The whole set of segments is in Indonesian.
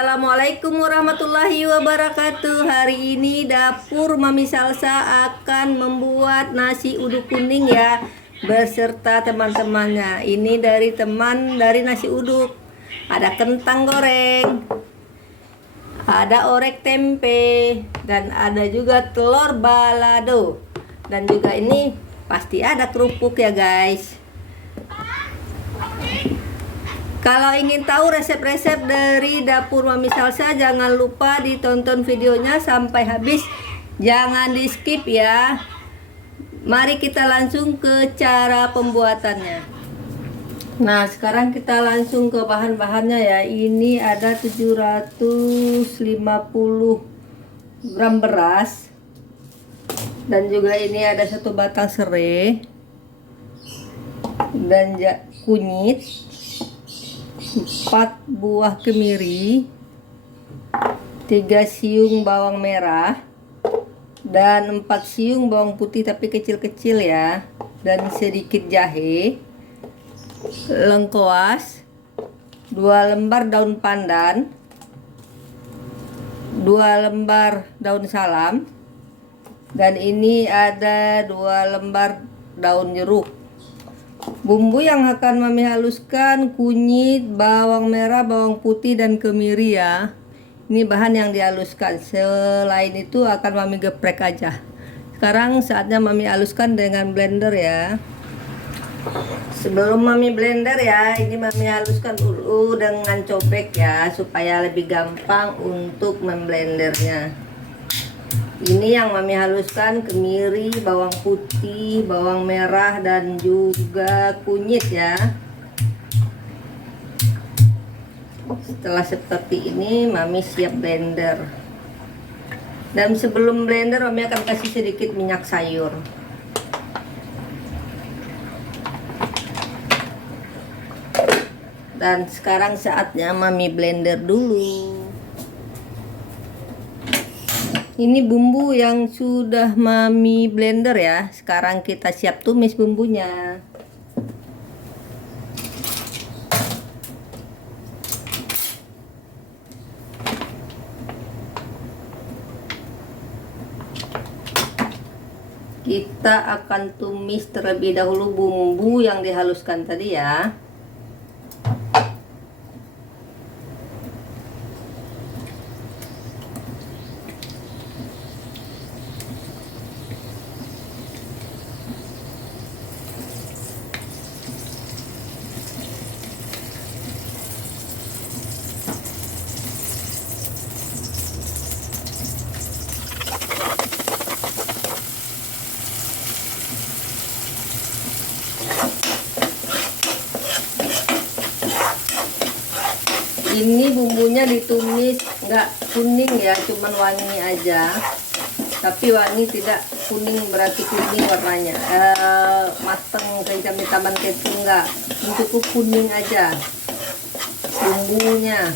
Assalamualaikum warahmatullahi wabarakatuh. Hari ini dapur Mami Salsa akan membuat nasi uduk kuning ya, beserta teman-temannya. Ini dari teman dari nasi uduk. Ada kentang goreng, ada orek tempe, dan ada juga telur balado. Dan juga ini pasti ada kerupuk ya guys. Kalau ingin tahu resep-resep dari dapur Mami Salsa, jangan lupa ditonton videonya sampai habis. Jangan di skip ya. Mari kita langsung ke cara pembuatannya. Nah, sekarang kita langsung ke bahan-bahannya ya. Ini ada 750 gram beras. Dan juga ini ada 1 batang serai. Dan kunyit. 4 buah kemiri, 3 siung bawang merah, dan 4 siung bawang putih tapi kecil-kecil ya, dan sedikit jahe, lengkuas, 2 lembar daun pandan, 2 lembar daun salam, dan ini ada 2 lembar daun jeruk. Bumbu yang akan Mami haluskan kunyit, bawang merah, bawang putih, dan kemiri ya. Ini bahan yang dihaluskan. Selain itu akan Mami geprek aja. Sekarang saatnya Mami haluskan dengan blender ya. Sebelum Mami blender ya, ini Mami haluskan dulu dengan cobek ya, supaya lebih gampang untuk memblendernya. Ini yang Mami haluskan kemiri, bawang putih, bawang merah, dan juga kunyit ya. Setelah seperti ini Mami siap blender. Dan sebelum blender Mami akan kasih sedikit minyak sayur. Dan sekarang saatnya Mami blender dulu. Ini bumbu yang sudah Mami blender ya. Sekarang kita siap tumis bumbunya. Kita akan tumis terlebih dahulu bumbu yang dihaluskan tadi ya. Ini bumbunya ditumis nggak kuning ya, cuman wangi aja. Tapi wangi tidak kuning berarti kuning warnanya. Mateng kayak hitam-hitaman gitu enggak. Cukup kuning aja bumbunya.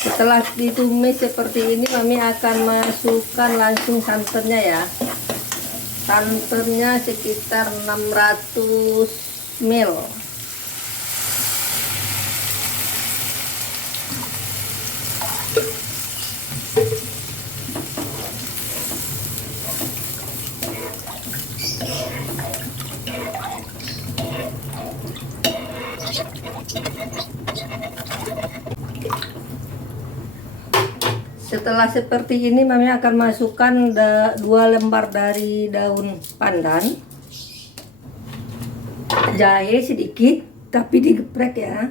Setelah ditumis seperti ini, Mami akan masukkan langsung santannya ya. Santannya sekitar 600 ml. Setelah seperti ini Mami akan masukkan 2 lembar dari daun pandan, jahe sedikit tapi digeprek ya,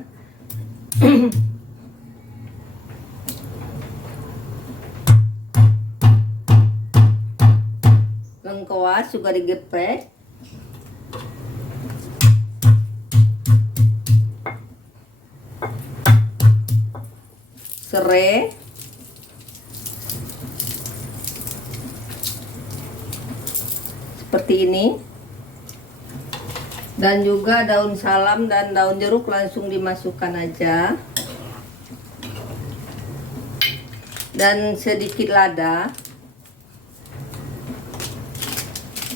lengkuas juga digeprek, serai, seperti ini, dan juga daun salam dan daun jeruk langsung dimasukkan aja, dan sedikit lada,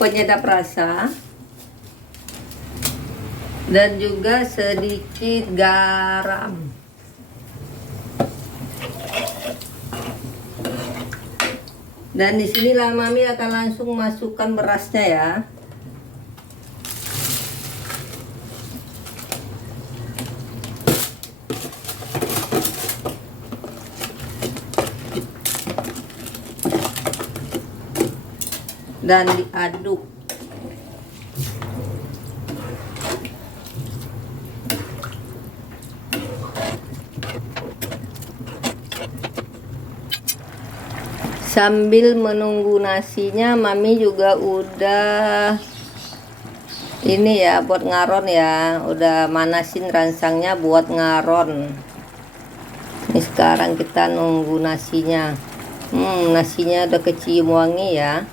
penyedap rasa dan juga sedikit garam. Dan disinilah Mami akan langsung masukkan berasnya ya. Dan diaduk. Sambil menunggu nasinya, Mami juga udah ini ya buat ngaron ya, udah manasin ransangnya buat ngaron. Ini sekarang kita nunggu nasinya. Nasinya udah kecium wangi ya.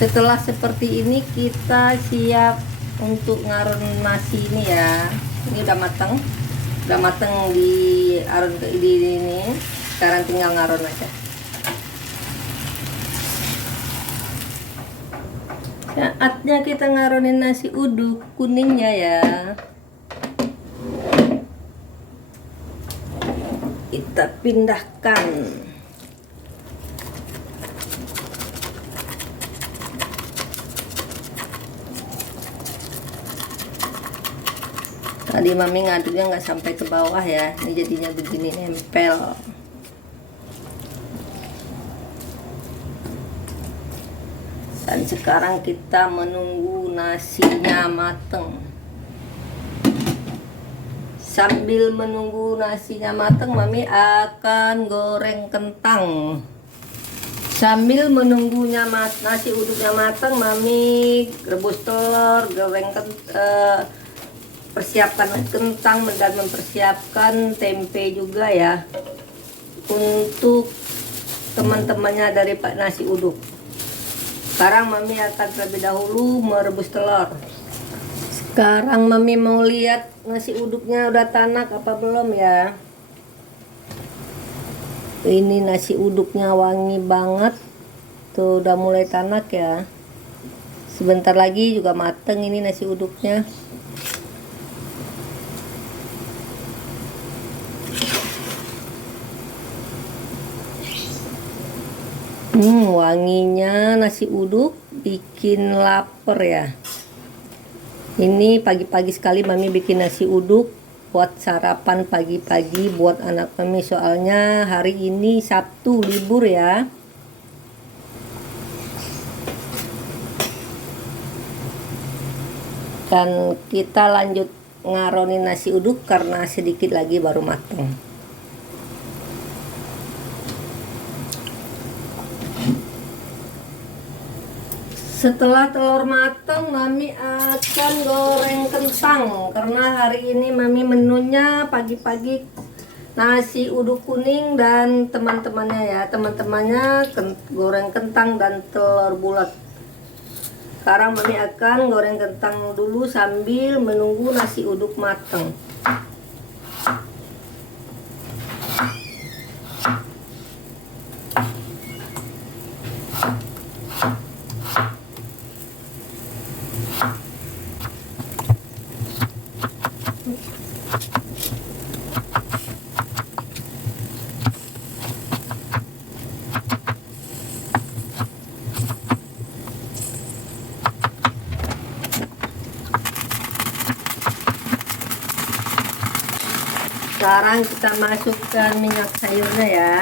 Setelah seperti ini kita siap untuk ngaron nasi ini ya. Ini udah matang di aron di ini. Sekarang tinggal ngaron aja. Saatnya kita ngaronin nasi uduk kuningnya ya. Kita pindahkan. Tadi Mami ngaduknya nggak sampai ke bawah ya, ini jadinya begini nempel. Dan sekarang kita menunggu nasinya mateng. Sambil menunggu nasinya mateng, Mami akan goreng kentang. Sambil menunggunya nasi uduknya mateng, Mami rebus telur, goreng persiapkan kentang dan mempersiapkan tempe juga ya untuk teman-temannya dari Pak nasi uduk. Sekarang Mami akan terlebih dahulu merebus telur. Sekarang Mami mau lihat nasi uduknya udah tanak apa belum ya. Ini nasi uduknya wangi banget tuh, udah mulai tanak ya. Sebentar lagi juga mateng ini nasi uduknya. Wanginya nasi uduk bikin lapar ya. Ini pagi-pagi sekali Mami bikin nasi uduk buat sarapan pagi-pagi buat anak Mami, soalnya hari ini Sabtu libur ya. Dan kita lanjut ngaronin nasi uduk karena sedikit lagi baru matang. Setelah telur matang, Mami akan goreng kentang karena hari ini Mami menunya pagi-pagi nasi uduk kuning dan teman-temannya ya. Teman-temannya goreng kentang dan telur bulat. Sekarang Mami akan goreng kentang dulu sambil menunggu nasi uduk matang. Sekarang kita masukkan minyak sayurnya ya.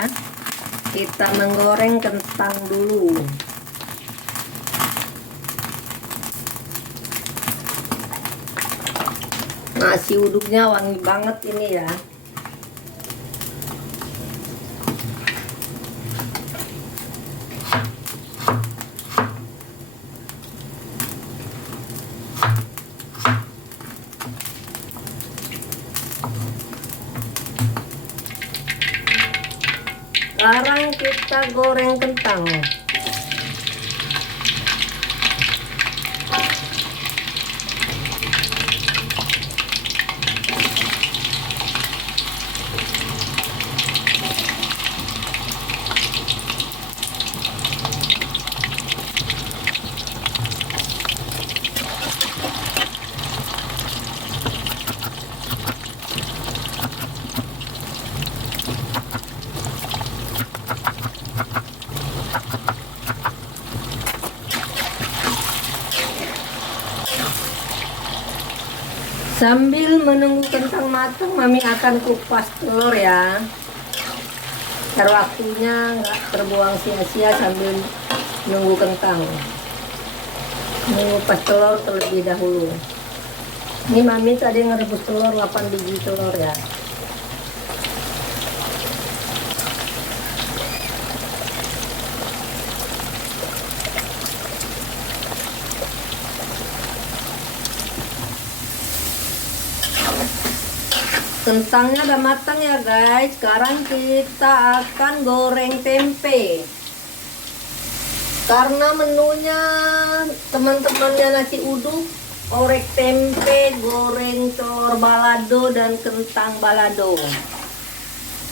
Kita menggoreng kentang dulu. Nasi uduknya wangi banget ini ya. Sekarang kita goreng kentang. Sambil menunggu kentang matang, Mami akan kupas telur ya. Biar waktunya nggak terbuang sia-sia sambil menunggu kentang. Mengupas telur terlebih dahulu. Ini Mami tadi ngerebus telur 8 biji telur ya. Kentangnya udah matang ya guys. Sekarang kita akan goreng tempe. Karena menunya teman-temannya nasi uduk, orek tempe, goreng telur balado dan kentang balado.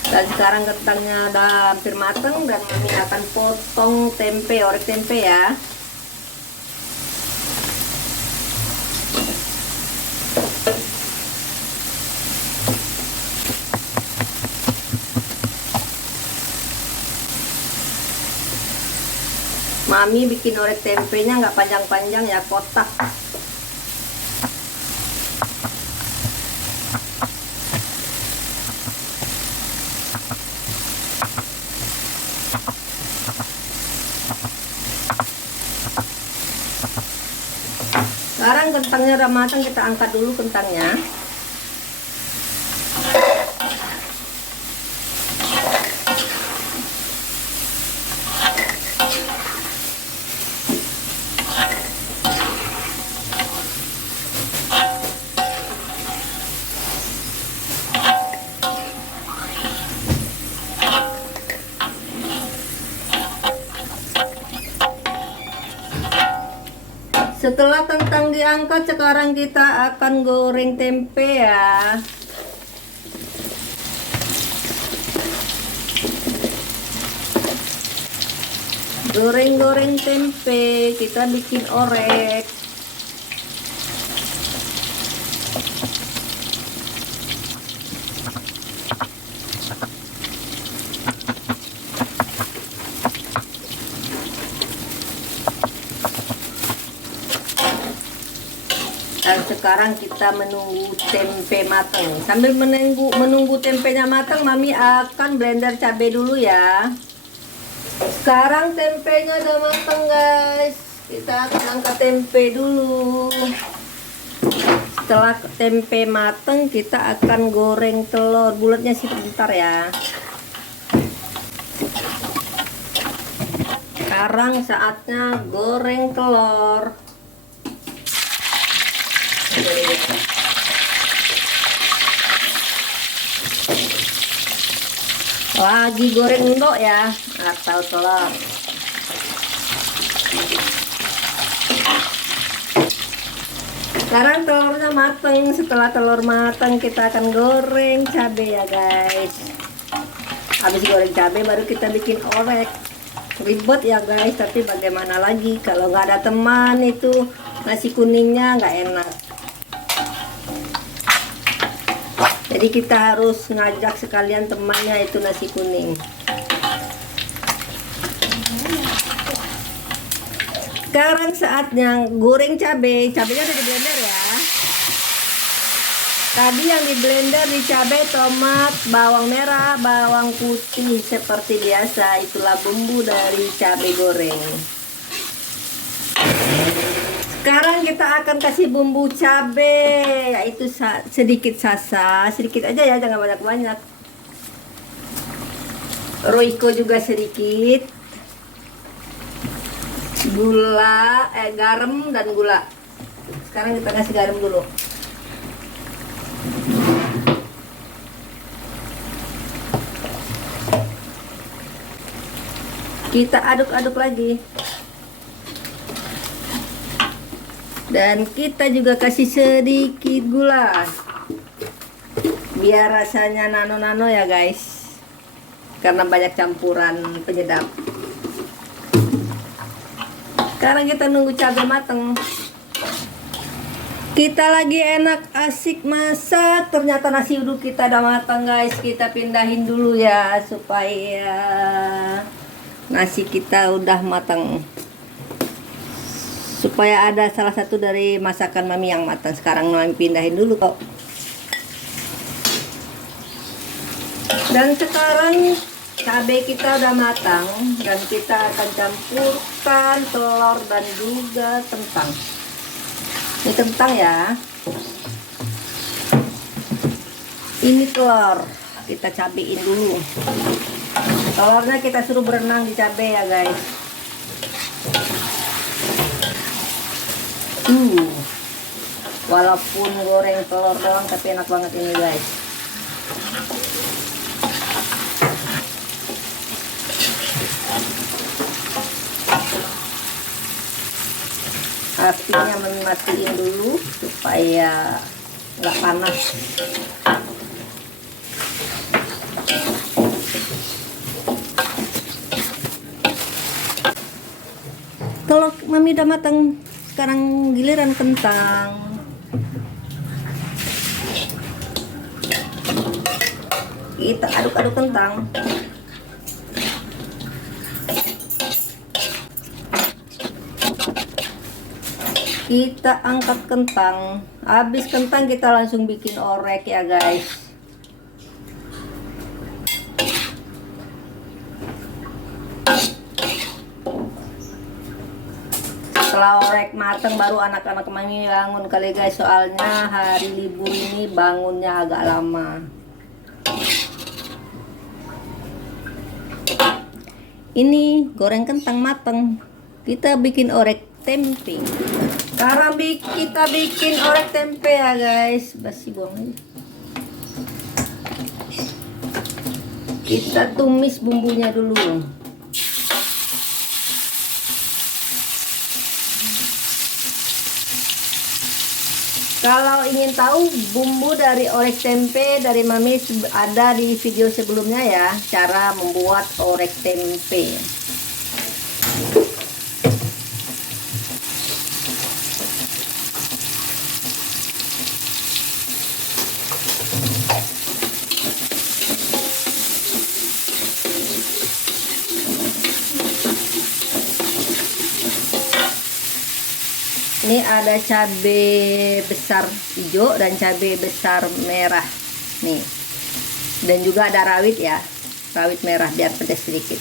Dan sekarang kentangnya udah hampir matang dan Mami akan potong tempe, orek tempe ya. Mami bikin orek tempenya nggak panjang-panjang ya, kotak. Sekarang kentangnya udah matang, kita angkat dulu kentangnya. Setelah kentang diangkat, sekarang kita akan goreng tempe ya. Goreng-goreng tempe, kita bikin orek. Dan sekarang kita menunggu tempe matang. Sambil menunggu tempenya matang, Mami akan blender cabai dulu ya. Sekarang tempenya udah matang guys. Kita akan angkat tempe dulu. Setelah tempe matang, kita akan goreng telur. Bulatnya sih bentar ya. Sekarang saatnya goreng telur. Lagi goreng endok ya, atau telur. Sekarang telurnya mateng. Setelah telur mateng, kita akan goreng cabai ya guys. Habis goreng cabai baru kita bikin orek. Ribet ya guys, tapi bagaimana lagi kalau nggak ada teman, itu nasi kuningnya nggak enak. Jadi kita harus ngajak sekalian temannya, itu nasi kuning. Sekarang saatnya goreng cabai. Cabainya udah di blender ya. Tadi yang di blender di cabai, tomat, bawang merah, bawang putih seperti biasa. Itulah bumbu dari cabai goreng. Sekarang kita akan kasih bumbu cabai, yaitu sedikit sasa, sedikit aja ya, jangan banyak-banyak. Roiko juga sedikit. Gula, garam dan gula. Sekarang kita kasih garam dulu. Kita aduk-aduk lagi. Dan kita juga kasih sedikit gula biar rasanya nano-nano ya guys, karena banyak campuran penyedap. Sekarang kita nunggu cabai mateng. Kita lagi enak asik masak. Ternyata nasi uduk kita udah matang guys. Kita pindahin dulu ya supaya nasi kita udah matang. Supaya ada salah satu dari masakan mami yang matang. Sekarang mami pindahin dulu kok. Dan sekarang cabai kita udah matang dan kita akan campurkan telur dan juga kentang. Ini kentang ya. Ini telur. Kita cabein dulu. Telurnya kita suruh berenang di cabai ya guys. Walaupun goreng telur doang tapi enak banget ini guys. Apinya matiin dulu supaya nggak panas. Telur mami udah matang. Sekarang giliran kentang. Kita aduk-aduk kentang. Kita angkat kentang. Habis kentang kita langsung bikin orek ya guys. Setelah orek mateng baru anak-anak mami bangun kali guys. Soalnya hari libur ini bangunnya agak lama. Ini goreng kentang mateng. Kita bikin orek tempe. Sekarang kita bikin orek tempe ya guys. Basi buang aja. Kita tumis bumbunya dulu. Kalau ingin tahu bumbu dari orek tempe dari mami ada di video sebelumnya ya, cara membuat orek tempe. Ini ada cabai besar hijau dan cabai besar merah nih, dan juga ada rawit ya, rawit merah biar pedas sedikit.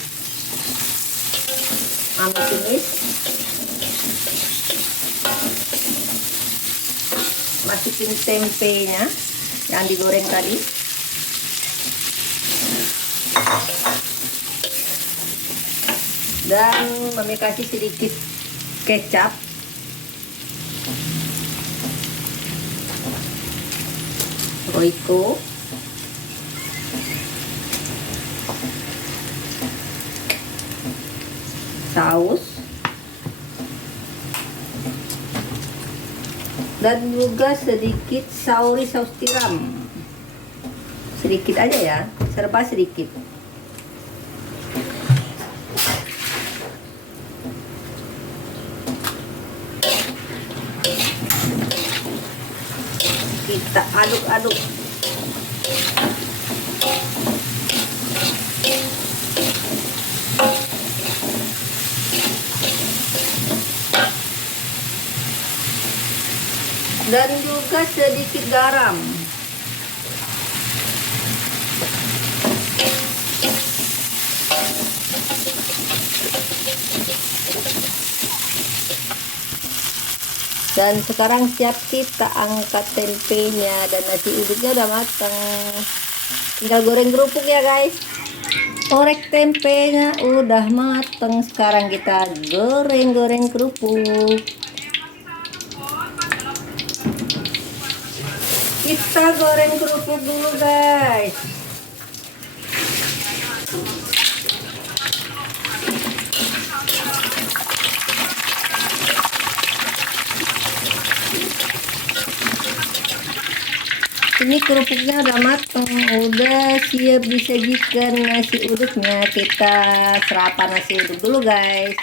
Mami tumis, masukin tempenya yang digoreng tadi, dan mami kasih sedikit kecap. Royco, saus, dan juga sedikit saus tiram, sedikit aja ya, serba sedikit. Kita aduk-aduk. Dan juga sedikit garam. Dan sekarang siap kita angkat tempenya dan nasi uduknya udah matang. Tinggal goreng kerupuk ya guys. Orek tempenya udah matang. Sekarang kita goreng kerupuk. Kita goreng kerupuk dulu guys. Ini kerupuknya udah mateng, udah siap disajikan nasi uduknya. Kita serapan nasi uduk dulu guys.